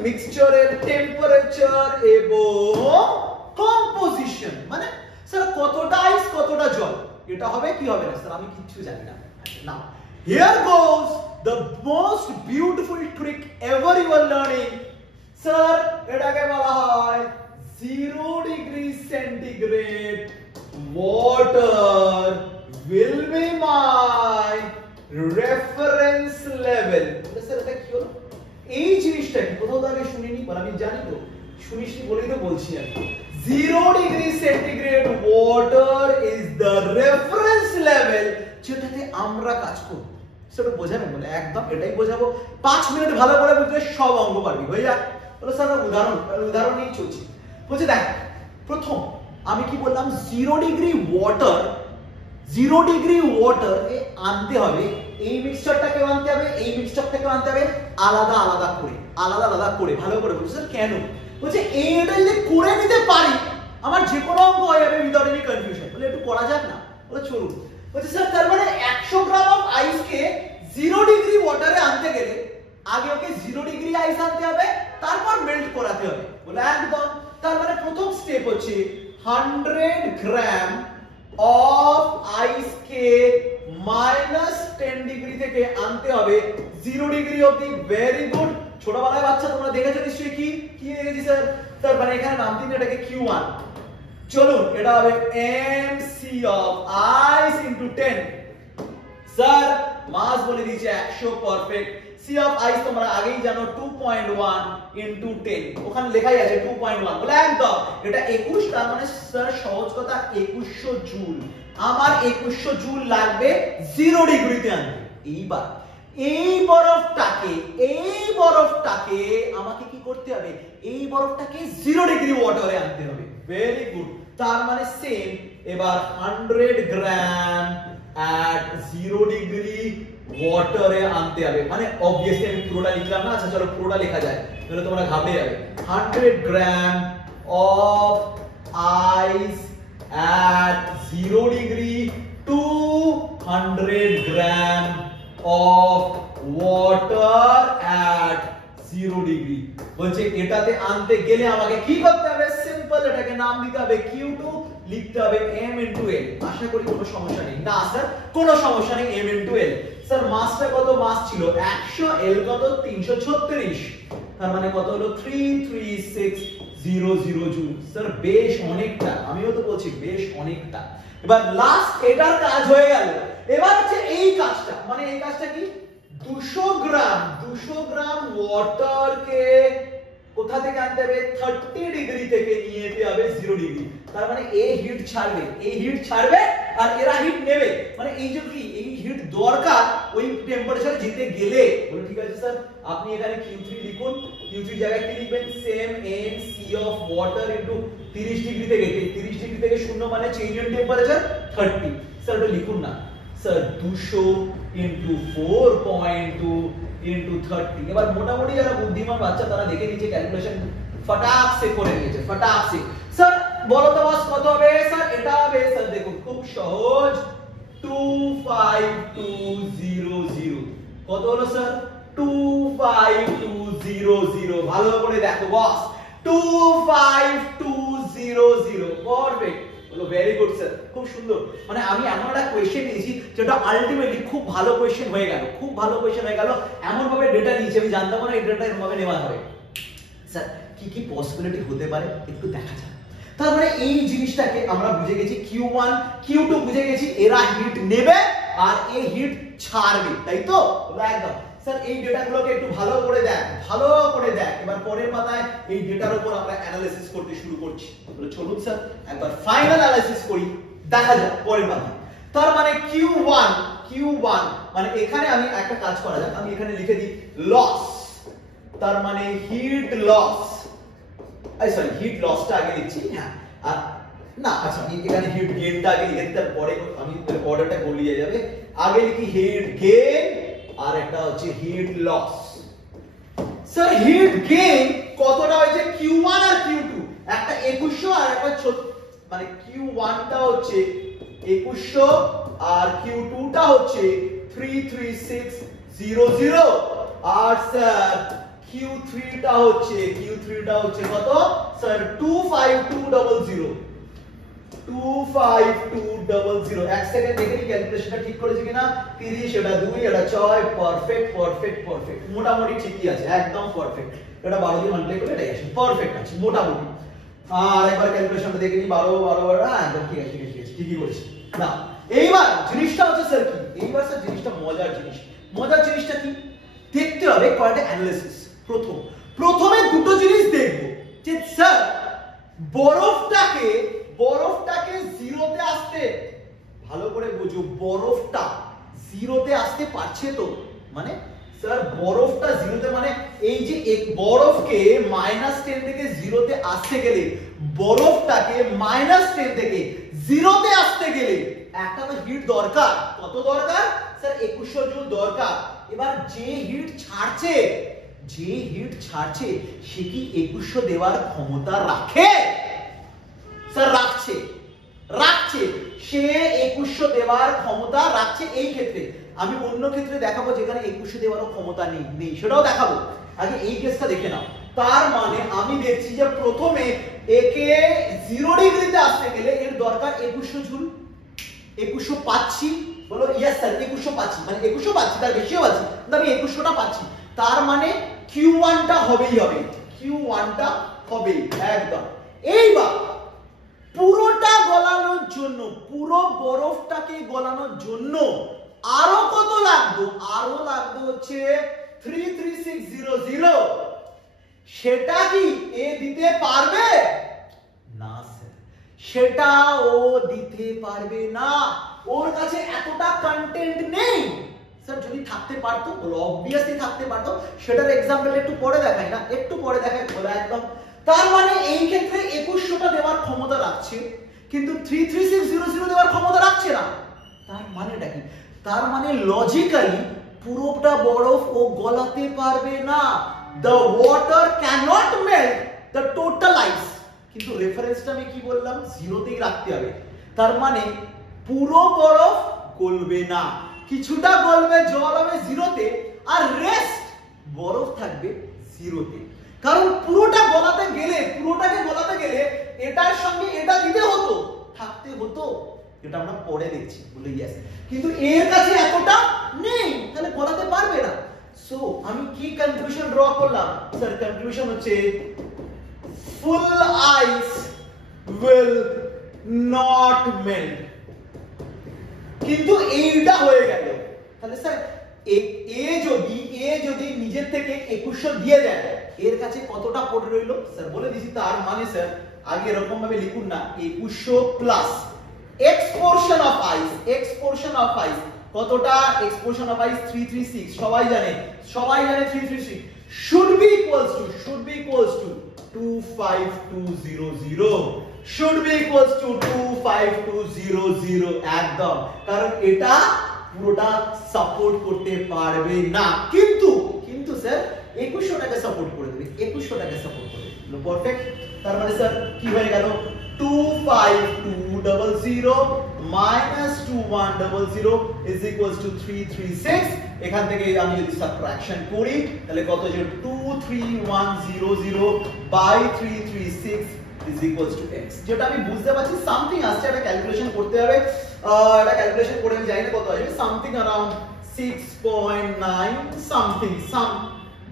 mixture এর টেম্পারেচার এবং কম্পোজিশন। মানে স্যার কতটা আইস কতটা জল, এটা হবে কি হবে না স্যার আমি কিচ্ছু জানি না। Now here goes the most beautiful trick ever you are learning. Sir এটাকে বলা হয় 0 degree centigrade water will be my reference level. Sir এটা কি হলো? এই জিনিসটা কি কোথাও আগে শুনিনি, বল আমি জানি তো, শুনিসনি বলেই তো বলছি আমি। 0 degree centigrade water is the reference level যেটাতে আমরা কাজ করব। সেটা বোঝাবেন বলে একদম এটাই বোঝাবো। 5 মিনিট ভালো করে বুঝলে সব অঙ্ক পারবি হয়ে যাক। বলে স্যার উদাহরণ নিয়ে চলছি। বলছে দেখ প্রথম আমি কি বললাম 0 ডিগ্রি ওয়াটার এ আনতে হবে, এই মিক্সচারটাকে আনতে হবে, এই মিক্সচারটাকে আনতে হবে আলাদা আলাদা করে। ভালো করে বলছে স্যার কেন? বলছে এইটা যদি করে নিতে পারি আমার যে কোনো অঙ্ক হয়ে যাবে উইদাউট এনি কনফিউশন। বলে একটু করা যাক না? বলে চলুন। বলছে স্যার তার মানে 100 গ্রাম অফ আইসকে 0 ডিগ্রি ওয়াটারে আনতে গেলে আগে ওকে 0 ডিগ্রি আইস আনতে হবে, তারপর মেল্ট করাতে হবে। বলে একদম। তার মানে প্রথম স্টেপ হচ্ছে 100 গ্রাম অফ আইসকে -10 ডিগ্রি থেকে আনতে হবে 0 ডিগ্রি অবধি। Very good. ছোটবেলায় বাচ্চা তোমরা দেখেছো নিশ্চয়ই, কি দেখেছি স্যার? তার মানে এখানে নাম দিন এটাকে Q1। চলুন এটা হবে mc of ice into 10। Sir mass বলে দিয়েছে 100। পারফেক্ট সি অফ আইস তোমরা আগেই জানো 2.1 ইনটু 10, ওখানে লেখাই আছে 2.1, বলে একদম এটা 21, তার মানে স্যার সহজ কথা 2100 জুল। আমার 2100 জুল লাগবে 0 ডিগ্রিতে আনতে। এইবার এই বরফটাকে আমাকে কি করতে হবে, এই বরফটাকে 0 ডিগ্রি ওয়াটারে আনতে হবে। ভেরি গুড, তার মানে সেম, এবার 100 গ্রাম at 0 ডিগ্রি ওয়াটারে আনতে হবে, মানে অবভিয়াসলি আমি পুরোটা লিখলাম না, আচ্ছা চলো পুরোটা লেখা যায়, তাহলে তোমরা ঘাবড়ে যাবে। 100 গ্রাম of ice at 0 degree to 100 gram of water at 0 degree. বলছে এটাতে আনতে গেলে আমাকে কি করতে হবে, সিম্পল, এটাকে নাম দিতে হবে Q2, লিখতে হবে m into l। আশা করি কোনো সমস্যা নেই। না স্যার কোনো সমস্যা নেই, m into l। স্যার মাসটা কত, মাস ছিল 100, l কত 336, তার মানে কত হলো 33600 জুল। স্যার বেশ অনেকটা, আমিও তো বলছি বেশ অনেকটা। এবার লাস্ট এটার কাজ হয়ে গেল, এবার হচ্ছে এই কাজটা, মানে এই কাজটা কি 200 গ্রাম ওয়াটারকে কোথা থেকে আনতে হবে, 30 ডিগ্রি থেকে নিয়ে যেতে হবে 0 ডিগ্রি। তার মানে এই হিট ছাড়বে আর এরা হিট নেবে, মানে এই যে কি এই হিট দরকার ওই টেম্পারেচারে যেতে গেলে। বলে ঠিক আছে স্যার আপনি এখানে Q3 লিখুন, Q3 জায়গায় কি লিখবেন, same m c of water into 30 degree থেকে 0 মানে চেঞ্জ ইন টেম্পারেচার 30। স্যার এটা লিখুন না স্যার, 200 into 4.2 into 30। এবার মোটামুটি যারা বুদ্ধিমান বাচ্চা তারা দেখে নিচে ক্যালকুলেশন ফটাক সে করে নিয়েছে, ফটাক সে। স্যার বলো তো বস কত হবে, স্যার এটা হবে স্যার দেখুন খুব সহজ 25200। কত হলো স্যার 25200, ভালো করে দেখো বস 25200, পারফেক্ট। বলো ভেরি গুড স্যার, খুব সুন্দর। মানে আমি এমন একটা কোশ্চেন নিয়েছি যেটা আলটিমেটলি খুব ভালো কোশ্চেন হয়ে গেল, এমন ভাবে ডেটা নিয়েছি আমি জানতাম না এই ডেটা এরকম ভাবে নেওয়া হবে। স্যার কি কি পসিবিলিটি হতে পারে একটু দেখা যাক। তার মানে এই জিনিসটাকে আমরা বুঝে গেছি, Q1 Q2 বুঝে গেছি, এরা হিট নেবে আর এই হিট ছাড়বে, তাই তো? একদম। স্যার এই ডেটাগুলোকে একটু ভালো করে দেখ। এবার পরের পাতায় এই ডেটার উপর আমরা অ্যানালিসিস করতে শুরু করছি। তাহলে চলুন স্যার একবার ফাইনাল অ্যানালিসিস করি, দেখা যাক পরের পাতায়। তার মানে Q1 মানে এখানে আমি একটা কাজ করা যাক, আমি এখানে লিখে দিই লস, তার মানে হিট লস, সরি হিট লসটা আগে লিখছি, হ্যাঁ, আর না আচ্ছা আমি এখানে হিট গেইনটা আগে লিখে দিই, তারপরে আমি অর্ডারটা গলিয়ে যাবে। আগে লিখি হিট গেইন আর একটা হচ্ছে heat loss. Sir heat gain কতটা হয়েছে Q1 আর Q2, একটা 2100 আর একটা মানে Q1 টা হচ্ছে 2100 আর Q2 টা হচ্ছে 33600, আর স্যার Q3 টা হচ্ছে কত স্যার 25200। এক সেকেন্ড দেখে নি ক্যালকুলেশনটা ঠিক করেছি কিনা, 30 এটা 2 এটা 6, পারফেক্ট, মোটামুটি ঠিকই আছে, একদম পারফেক্ট। এটা 12 দিয়ে মাল্টিপ্লাই করে এটাই আসে, পারফেক্ট আছে মোটামুটি। আর একবার ক্যালকুলেশনটা দেখে নি, 12 হ্যাঁ একদম ঠিক আছে, ঠিকই করেছি। না এইবার জিনিসটা হচ্ছে স্যার কি, এইবার স্যার জিনিসটা মজার জিনিসটা কি দেখতে হবে, কয়টা অ্যানালিসিস। প্রথমে দুটো জিনিস দেখবো যে স্যার বরফটাকে জিরোতে আসতে, ভালো করে বুঝো, বরফটা জিরোতে আসতে পারছে তো, মানে স্যার বরফটা জিরোতে, মানে এই যে বরফকে -10 থেকে জিরোতে আসতে গেলে, বরফটাকে -10 থেকে জিরোতে আসতে গেলে একটা তো হিট দরকার। কত দরকার স্যার 2100 জুল দরকার। এবার যে হিট ছাড়ছে সে কি 2100 দেওয়ার ক্ষমতা রাখে? স্যার রাখছে, সে 2100 দেওয়ার ক্ষমতা রাখছে। এই ক্ষেত্রে আমি অন্য ক্ষেত্রে দেখাবো যেখানে 2100 দেওয়ার ক্ষমতা নেই, সেটাও দেখাবো। আগে এই কেসটা দেখে নাও। তার মানে আমি দেখছি যে প্রথমে একে 0 ডিগ্রিতে আসতে গেলে এর দরকার 2100 জুল। 2100 পাচ্ছি, বলো ইয়েস স্যার 2100 পাচ্ছি, মানে 2100 পাচ্ছি, তার বেশিও পাচ্ছি, কিন্তু আমি 2100টা পাচ্ছি। তার মানে Q1 টা হবেই একদম। এইবার পুরোটা গলানোর জন্য, পুরো বরফটাকে গলানোর জন্য আরো কত লাগবে? আরো লাগবে হচ্ছে 33600 সেটা কি এ দিতে পারবে না স্যার, সেটা ও দিতে পারবে না, ওর কাছে এতটা কন্টেন্ট নেই স্যার। যদি থাকতে পারতো বলো, অবভিয়াসলি থাকতে পারতো, সেটার এক্সাম্পল একটু পরে দেখাই না, একটু পরে দেখাই বলো একদম। তার মানে এই ক্ষেত্রে 2100টা দেওয়ার ক্ষমতা রাখছে, কিন্তু 33600 দেওয়ার ক্ষমতা রাখছে না। তার মানেটা কি? তার মানে লজিক্যালি পুরোটা বরফ ও গলাতে পারবে না। The water cannot melt the total ice, কিন্তু রেফারেন্সটা আমি কি বললাম, জিরোতেই রাখতে হবে। তার মানে পুরো বরফ গলবে না, কিছুটা গলবে, জল হবে জিরোতে, আর রেস্ট বরফ থাকবে জিরোতে। কারণ পুরোটাকে গলাতে গেলে এটার সঙ্গে এটা দিতে হতো, থাকতে হতো, এটা আমরা পরে দেখছি বলে ইয়েস, কিন্তু এর কাছে এতটা নেই, তাহলে গলাতে পারবে না। সো আমি কি কনক্লুশন ড্র করলাম স্যার? কনক্লুশন হচ্ছে ফুল আইস উইল নট মেল্ট, কিন্তু এইটা হয়ে গেল। তাহলে স্যার এ যদি নিজের থেকে 2100 দিয়ে দেয়, এর কাছে কতটা পড়ে রইল স্যার বলে দিছি। তার মানে স্যার আগে এরকম ভাবে লিখুন না, 2100 plus x portion of ice, কতটা x portion of ice? 336, সবাই জানে 336 should be equals to 25200 একদম, কারণ এটা পুরোটা সাপোর্ট করতে পারবে না, কিন্তু স্যার 2100টাকে সাপোর্ট করে দেবে, 2100টাকে সাপোর্ট করে দেবে। পারফেক্ট। তার মানে স্যার কি হয়ে গেল? 25200 minus 2100 is equals to 336। এখান থেকে আমি যদি সাবট্রাকশন করি তাহলে কত যে 23100 by 336 is equals to x, যেটা আমি বুঝতে পারছি সামথিং আসছে, এটা ক্যালকুলেশন করতে হবে, এটা ক্যালকুলেশন করে আমি জানি না কত আসবে, সামথিং अराउंड 6.9 সামথিং,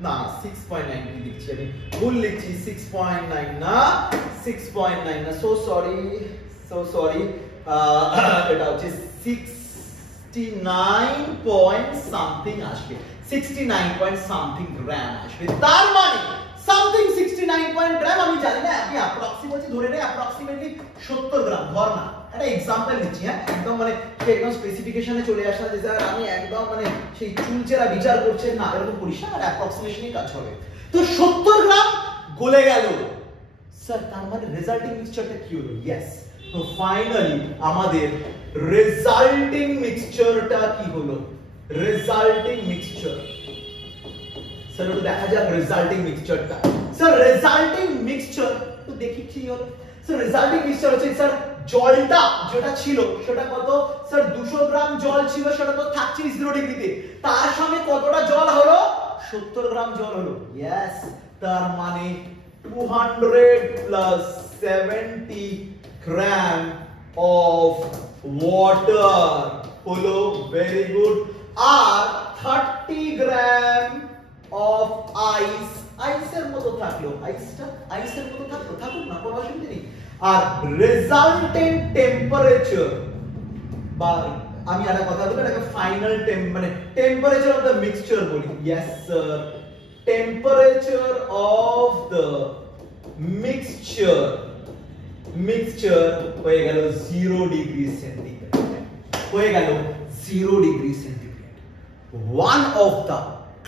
না 6.9 কি লিখছি আমি, ভুল লিখছি, 6.9 না 6.9 না, সো সরি এটা হচ্ছে 69 পয়েন্ট সামথিং আসবে, 69 পয়েন্ট সামথিং গ্রাম আসবে। তার মানে সামথিং 69 পয়েন্ট গ্রাম, আমি জানি না, আপনি অ্যাপ্রক্সিমেটলি ধরে নেই, অ্যাপ্রক্সিমেটলি 70 গ্রাম ধর না, একটা एग्जांपल নিচ্ছি। হ্যাঁ, একদম মানে একদম স্পেসিফিকেশনে চলে আসা যে স্যার আমি একদম মানে সেই চুলচেরা বিচার করছেন না, এরকম করিস না, আর অ্যাপ্রক্সিমেশনই কাজ হবে। তো 70 গ্রাম গলে গেল স্যার, তার মানে রেজাল্টিং মিক্সচারটা কি হলো? ইয়েস, তো ফাইনালি আমাদের রেজাল্টিং মিক্সচারটা কি হলো? রেজাল্টিং মিক্সচার স্যার একটু দেখা যাক রেজাল্টিং মিক্সচারটা। স্যার রেজাল্টিং মিক্সচার তো দেখি কি হলো। স্যার রেজাল্টিং মিক্সচার হচ্ছে স্যার জলটা যেটা ছিল সেটা কত স্যার? 200 গ্রাম জল ছিল, সেটা তো থাকছে 0 ডিগ্রিতে, তার সঙ্গে কতটা জল হলো? 70 গ্রাম জল হলো। ইয়েস, তার মানে 200 plus 70 গ্রাম অফ ওয়াটার হলো, ভেরি গুড, আর 30 গ্রাম অফ আইস, আইসের মতো থাকলো, আইসের মতো থাকলো, থাকুক না, কোনো অসুবিধা নেই। আর রেজাল্টেন্ট টেম্পারেচার, বা আমি একটা কথা বলবো, এটাকে ফাইনাল মানে টেম্পারেচার অফ দ্য মিক্সচার বলি। Yes sir, temperature of the mixture হয়ে গেল 0 ডিগ্রি সেন্টিগ্রেড, হয়ে গেল 0 degree centigrade. One of the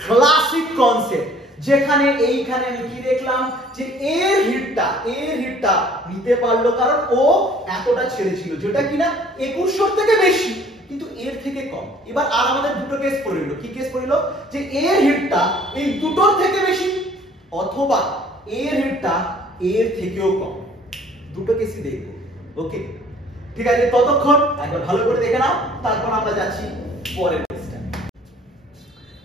classic concept, যেখানে এইখানে আমি কি দেখলাম যে এর হিটটা নিতে পারলো, কারণ ও এতটা ছেড়েছিল, যেটা কিনা 2100 থেকে বেশি কিন্তু এর থেকে কম। এবার আর আমাদের দুটো কেস পড়ে কি কেস পড়লো? যে এর হিটটা এই দুটোর থেকে বেশি, অথবা এর হিটটা এর থেকেও কম, দুটো কেসই দেখবো। ওকে, ঠিক আছে, ততক্ষণ একবার ভালো করে দেখে নাও, তারপর আমরা যাচ্ছি পরের কেসটা।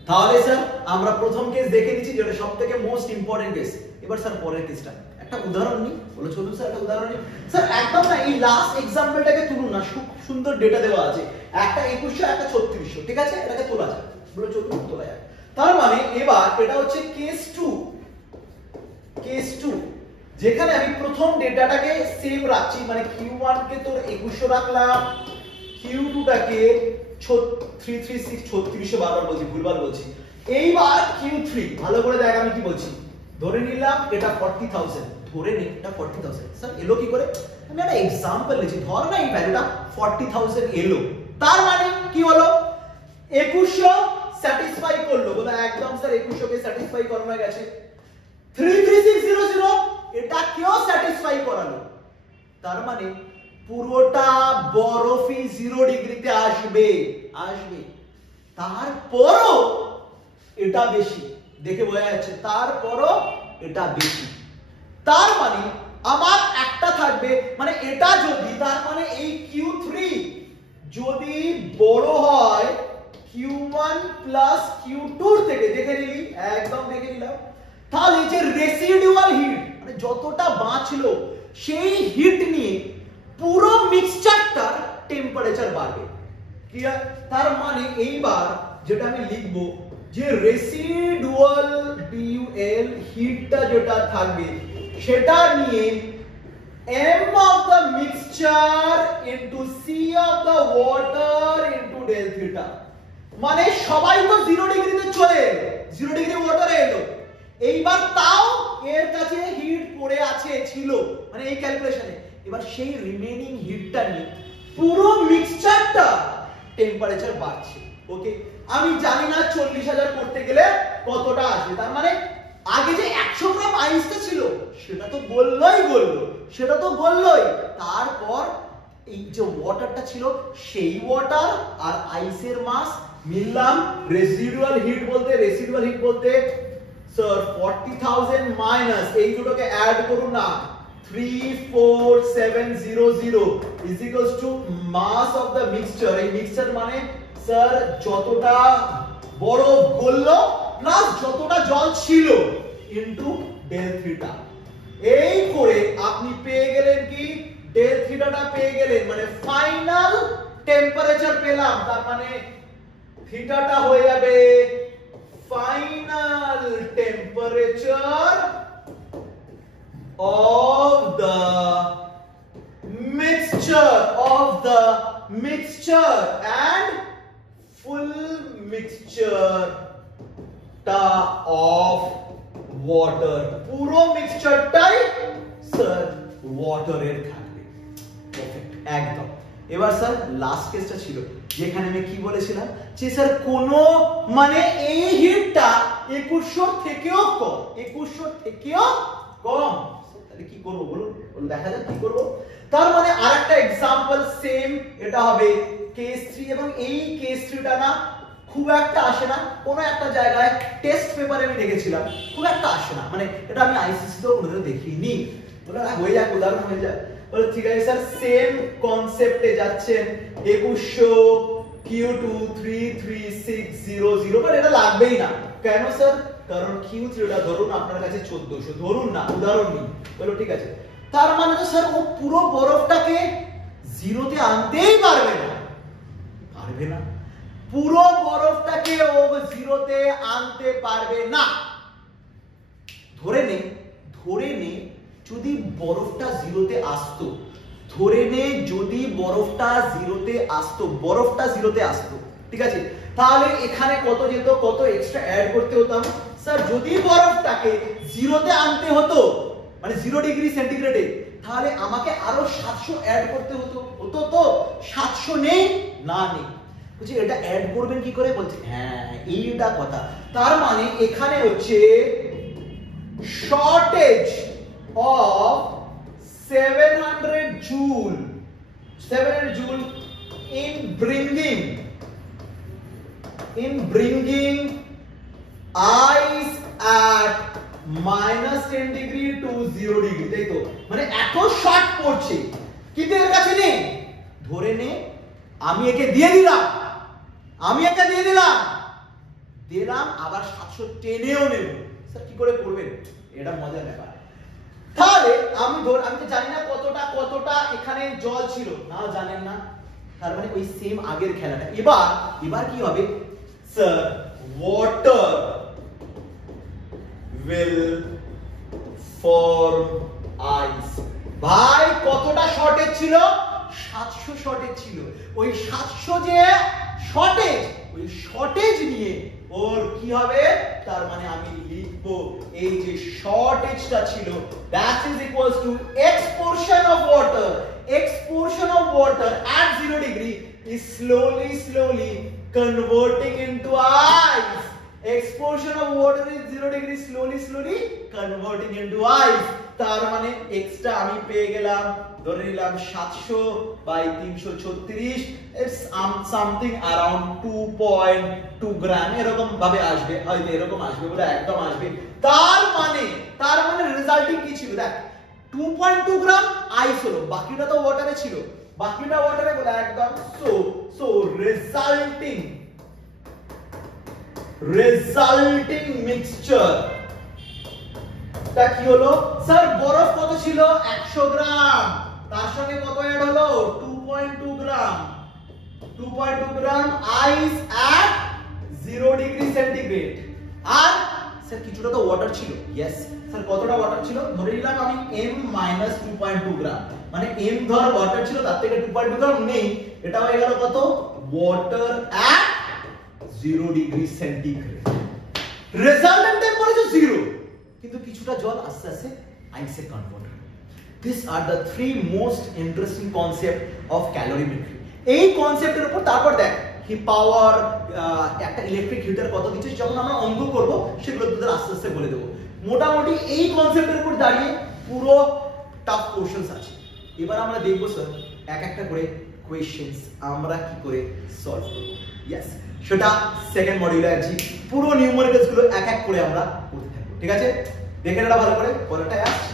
তাহলে স্যার আমরা প্রথম কেস দেখে নিচ্ছি, যেটা সবথেকে মোস্ট ইম্পর্টেন্ট কেস। এবার স্যার পরের কেসটা একটা উদাহরণ নিই, বলে চলুন স্যার একটা উদাহরণ নিই। স্যার একদম না এই লাস্ট এক্সাম্পলটাকে তুলুন না, খুব সুন্দর ডেটা দেওয়া আছে, একটা 2100 একটা 3600, ঠিক আছে, এটাকে তোলা যায়, বলে চলুন তোলা যায়। তার মানে এবার এটা হচ্ছে কেস 2, যেখানে আমি প্রথম ডেটাটাকে সেম রাখছি, মানে Q1 কে তোর 2100 রাখলাম, Q2 টাকে 336 3600 বারবার বলছি, ভুলবার বলছি, এইবার Q3 ভালো করে দেখ আমি কি বলছি। ধরে নিলাম এটা 40,000, ধরে নে এটা 40,000। স্যার এলো কি করে? আমি একটা एग्जांपल লিখি, ধর না এই ভ্যালুটা 40,000 এলো, তার মানে কি হলো 2100 স্যাটিসফাই করলো। বলে একদম স্যার 2100 কে স্যাটিসফাই করানো গেছে। 33600 এটা কেও স্যাটিসফাই করালো, তার মানে পুরোটা বরফই 0 ডিগ্রিতে আসবে। তারপরও এটা বেশি, দেখে বোঝা যাচ্ছে তারপরও এটা বেশি। তার মানে আমার একটা থাকবে, মানে এটা যদি, তার মানে এই Q3 যদি বড় হয় Q1 প্লাস Q2 থেকে, দেখে নিলি একদম দেখে নিলাম, তাহলে যে রেসিডুয়াল হিট মানে যতটা বাঁচলো সেই হিট নিয়ে পুরো মিক্সচারটার টেম্পারেচার বাড়বে। ক্লিয়ার? তার মানে এইবার যেটা আমি লিখব যে রেসিডুয়াল ডিউএল হিটটা যেটা থাকবে সেটা নিয়ে m of the mixture into c of the water into del theta, মানে সবাই তো 0 ডিগ্রিতে চলে এলো, 0 ডিগ্রি ওয়াটারে এলো, এইবার তাও এর কাছে হিট পড়ে আছে ছিল, মানে এই ক্যালকুলেশনে এবার সেই রিমেইনিং হিটটা নিয়ে পুরো মিক্সচারটা টেম্পারেচার বাড়ছে। ওকে, আমি জানি না 40,000 করতে গেলে কতটা আসবে, তার মানে আগে যে 100 গ্রাম আইসটা ছিল সেটা তো গললই, তারপর এই যে ওয়াটারটা ছিল সেই ওয়াটার আর আইসের মাস মিললাম। রেসিডুয়াল হিট বলতে স্যার 40,000 মাইনাস এই দুটোকে অ্যাড করুন না, 34700 is equals to mass of the mixture। এই মিক্সচার মানে স্যার যতটা বরফ গললো প্লাস যতটা জল ছিল ইনটু ডেল থিটা। এই করে আপনি পেয়ে গেলেন কি ডেল থিটাটা পেয়ে গেলেন, মানে ফাইনাল টেম্পারেচার পেলাম, তার মানে থিটাটা হয়ে যাবে final temperature of the mixture and full mixture টা of water, পুরো মিক্সচারটাই স্যার ওয়াটারের থাকবে। পারফেক্ট, একদম। এবার স্যার লাস্ট কেসটা ছিল যেখানে আমি কি বলেছিলাম যে স্যার কোন মানে এই হিটটা 2100 থেকেও কম, তাহলে কি করব বলুন, দেখা যাক কি করব। তার মানে আরেকটা एग्जांपल সেম, এটা হবে কেস 3 এবং এই কেস 3টা না খুব একটা আসে না, কোনো একটা জায়গায় টেস্ট পেপারে আমি দেখেছিলাম খুব একটা আসে না, মানে এটা আমি আইসিসি তো কোনোদিন দেখিনি, বলে হয়ে যাক উদাহরণ হয়ে যায়। বলে ঠিক আছে স্যার সেম কনসেপ্টে যাচ্ছেন 2100 Q2 33600, বাট এটা লাগবেই না। কেন স্যার? কারণ Q3 টা ধরুন আপনার কাছে 1400, ধরুন না, উদাহরণ নিন। বলো ঠিক আছে, তার মানে তো স্যার ও পুরো বরফটাকে জিরোতে আনতেই পারবে না, পুরো বরফটাকে ও জিরোতে আনতে পারবে না। ধরে নে যদি বরফটা জিরোতে আসতো, ঠিক আছে, তাহলে এখানে কত যেত, কত এক্সট্রা অ্যাড করতে হতাম স্যার। যদি বরফটাকে জিরোতে আনতে হতো মানে 0 ডিগ্রি সেন্টিগ্রেডে, তাহলে আমাকে আরো 700 অ্যাড করতে হতো তো 700 নেই, বলছি এটা অ্যাড করবেন কি করে? বলছে হ্যাঁ এইটা কথা। তার মানে এখানে হচ্ছে shortage of 700 joule in bringing ice at -10 degree to 0 degree, তাই তো? মানে এত শর্ট পড়ছে কিন্তু এর কাছে নেই। ধরে নে আমি একে দিয়ে দিলাম, আবার 700 টেনেও নেব, স্যার কি করে করবেন? এটা মজার ব্যাপার। তাহলে আমি তো জানি না কতটা এখানে জল ছিল, না জানেন না, তার মানে ওই সেম আগের খেলাটা। এবার কি হবে sir? Water will form ice। ভাই কতটা শর্টেজ ছিল? 700 শর্টেজ ছিল। ওই 700 যে শর্টেজ, ওই শর্টেজ নিয়ে ওর কি হবে, তার মানে আমি লিখবো এই যে শর্ট এজটা ছিল that is equals to x portion of water at 0 degree is slowly converting into ice. X portion of water is 0 degree slowly converting into ice. তার মানে x টা আমি পেয়ে গেলাম, ধরে নিলাম 700 বাই 336, it's something around 2.2 গ্রাম এরকম ভাবে আসবে, হয়তো এরকম আসবে বলে একদম আসবে। তার মানে রেজাল্টিং কি ছিল দেখ, 2.2 গ্রাম আইস হলো, বাকিটা তো ওয়াটারে ছিল, বাকিটা ওয়াটারে বলে একদম। সো রেজাল্টিং মিক্সচার তা কি হলো স্যার, বরফ কত ছিল 100 গ্রাম, তার সঙ্গে কত অ্যাড হলো 2.2 গ্রাম আইস এট 0 ডিগ্রি সেন্টিগ্রেড। আর স্যার কিছুটা তো ওয়াটার ছিল, ইয়েস স্যার কতটা ওয়াটার ছিল, ধরে নিলাম আমি m - 2.2 গ্রাম, মানে m ধর ওয়াটার ছিল তার থেকে 2.2 গ্রাম নেই, এটা হয়ে গেল কত ওয়াটার এট 0 ডিগ্রি সেন্টিগ্রেড। রেজাল্টেন্ট টেম্পারেচার 0, কিন্তু কিছুটা জল আস্তে আস্তে আইসে কনভার্ট হবে। These are the three most interesting concept of calorimetry. এই কনসেপ্টের উপর তারপর দেখ কি পাওয়ার, একটা ইলেকট্রিক হিটার কত দিচ্ছে, যখন আমরা অঙ্ক করব সেগুলো তোদের আস্তে আস্তে বলে দেবো। মোটামুটি এই কনসেপ্টের উপর দাঁড়িয়ে পুরো টাফ কোশ্চেনস আছে। এবার আমরা দেখবো স্যার এক একটা করে কোয়েশ্চেনস আমরা কি করে সলভ করব। ইয়েস, সেটা সেকেন্ড মডিউলে আছি, পুরো নিউমেরিক্যালস গুলো এক এক করে আমরা করতে থাকবো, ঠিক আছে? দেখে নেওয়া ভালো করে, পরেরটায় আসছি।